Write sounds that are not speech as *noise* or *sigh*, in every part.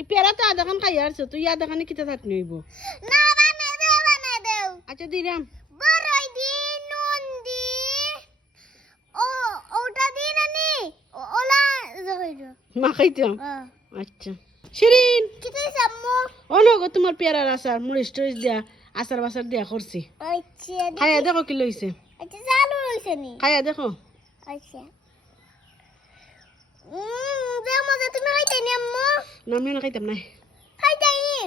এই পেয়ারা তো আধা খান খাই আসছো তুই আধা খানে কিতা থাকনি হইব না বানাই দেও বানাই দেও আচ্ছা দিরাম বড়ই দি নুন দি ও ওটা দি নানি? ওলা জহইরো মা খাইতাম আচ্ছা। শিরিন! কিতে সাম্মু ও নগো তোমার পেয়ারার আচার মরিচ টরিচ দিয়া আচার বাচার দিয়া করছি। আচ্ছা খাইয়া দেখো কি লইছে। আচ্ছা চালু হইছে নি? খাইয়া দেখো। আচ্ছা। উম যে মজা তুমি খাইতে নি না আমিও না খাইতাম নাই নি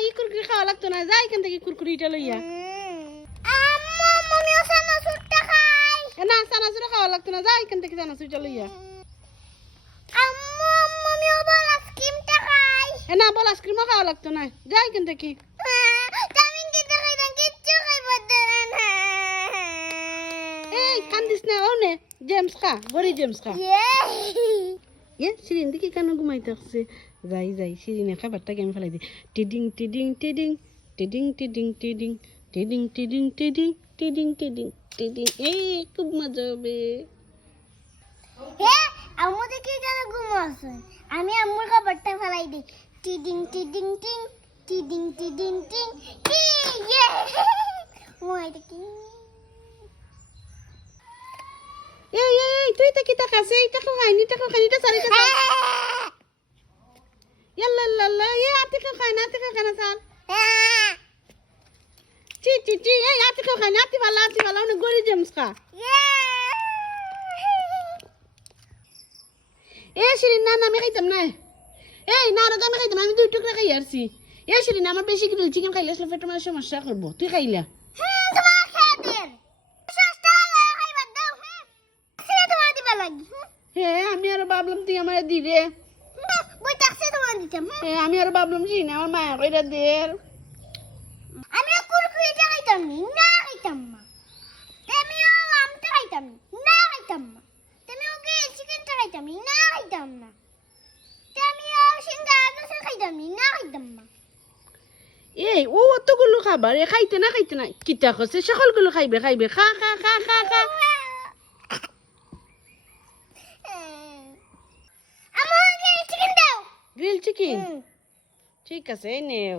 ই কুরকুরি খাওয়া লাগতো না যাই এখান থেকে কুরকুরিটা লইয়া না চানাচুরা খাওয়া লাগতো না যাই এখান থেকে চানাচুরটা লইয়া না বল আইসক্রিমও খাওয়া লাগতো না যাই এখান থেকে এই কান্দিস না ও নে জেমস খা গরি জেমস খা এ শিরিন দিকে কেন ঘুমাই থাকছে যাই যাই শিরিনে খাবারটাকে আমি ফেলাই দিই টিডিং টিডিং টিডিং টিডিং টিডিং টিডিং টিডিং টিডিং টিডিং টিডিং টিডিং টিডিং এই খুব মজা হবে আম্মু দেখি কেন ঘুমাচ্ছে আমি আম্মুর খাবারটা ফেলাই দিই টিডিং টিডিং টিং টিডিং টিডিং টিং টি ইয়ে মই দেখি এই এই তুই তো কি তাকাছে এই টাকা খাইনি টাকা খাইনি টা সারি টাকা ইয়াল্লা লাল্লা এ আতি কা খাই না আতি কা খানা সার চি চি চি, এই আতি কা খাই না আতি বালা আতি বালা উনি গরি জেমস খা। এ শিরিন, না না, আমি খাইতাম না। এই, না রোগা আমি খাইতাম আমি দুই টুকরা খাই আসছি এ শিরিন, আমার বেশি গ্রিল, চিকেন খাইলে আসলে পেটের সমস্যা করব। তুই খাইলা? হুম তোমার খেয়ে হ্যাঁ আমি আরও ভাবলাম তুই আমার দি রে বই টাকছে তোমার হ্যাঁ আমি আরও ভাবলাম শিরিন আমার মায়া কইরা দের। আমি কুরকুরিটা খাইতাম নি না খাইতাম না আমিও আমটা খাইতাম নি না খাইতাম না তুমি ওকে চিকেনটা খাইতাম না খাইতাম না আমিও সিঙ্গারা দোসা খাইতাম নি না খাইতাম না এই ও অতগুলো খাবার এ খাইতে না খাইতে না কিতা করছে সকলগুলো খাইবে খাইবে। খা খা খা খা খা। চিকেন ঠিক আছে এই নেও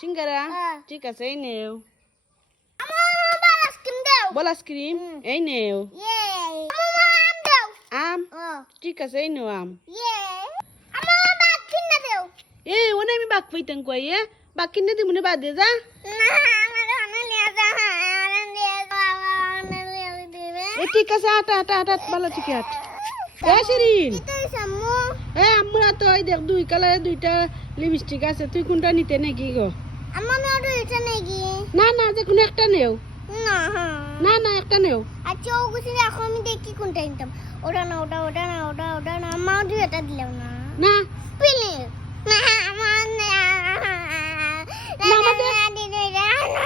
সিঙ্গারা ঠিক আছে এই নেও বল আইসক্রিম এই নেও আম ঠিক আছে এই নেও আম এ ওনে আমি বাক পাইতাম কই এ বাক কিনে দিব না বাদে যা এ ঠিক আছে আটা আটা আটা ভালো ঠিক আছে শিরিন এ আমরা তো এই দেখ দুই কালারের দুইটা লিপস্টিক আছে তুই কোনটা নিতে নাকি গো? আমার নড়ু এটা নাকি। না না যে কোনো একটা নেও। না না না একটা নেও। আচ্ছা ও গুছি এখন আমি দেখি কোনটা নিতাম। ওটা না ওটা ওটা না ওটা ওটা না মা দুই এটা দিলাম না। না। প্লিজ না আমার না। না, আমাদের- না না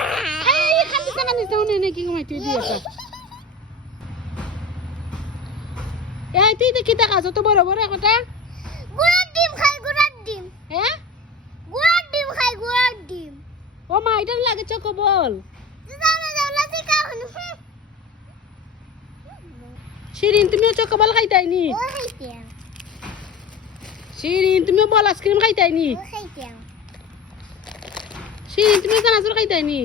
এই খালি টাকা নিতে হনে নাকি ঘুমাই তুই দিয়েছ *laughs* এই তুই দেখি টাকা তো বড় বড় কথা ও মা এটা লাগে চকো বল। শিরিন তুমিও চকো বল খাইতাইনি? শিরিন তুমিও বল আইসক্রিম খাইতাইনি? শিরিন তুমিও চানাচুর খাইতাইনি?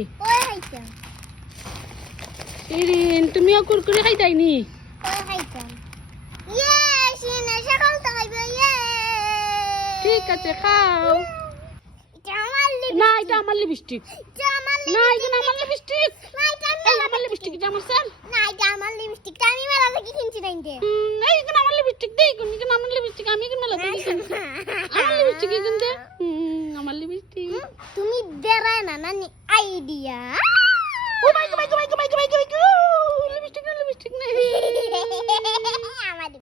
শিরিন তুমিও কুরকুরে খাইতাইনি? ঠিক আছে খাও। না এটা আমার লিপস্টিক না এটা আমার লিপস্টিক না এটা আমার লিপস্টিক এটা আমার স্যার। না এটা আমার লিপস্টিক আমি মেলা থেকে কিনছি না ইনতে এই কেন আমার লিপস্টিক দেই কোন কেন আমার লিপস্টিক আমি কেন মেলা থেকে কিনছি? আমার লিপস্টিক এখান দে আমার লিপস্টিক তুমি দেরায় না নানি আইডিয়া। ও মাই গো মাই গো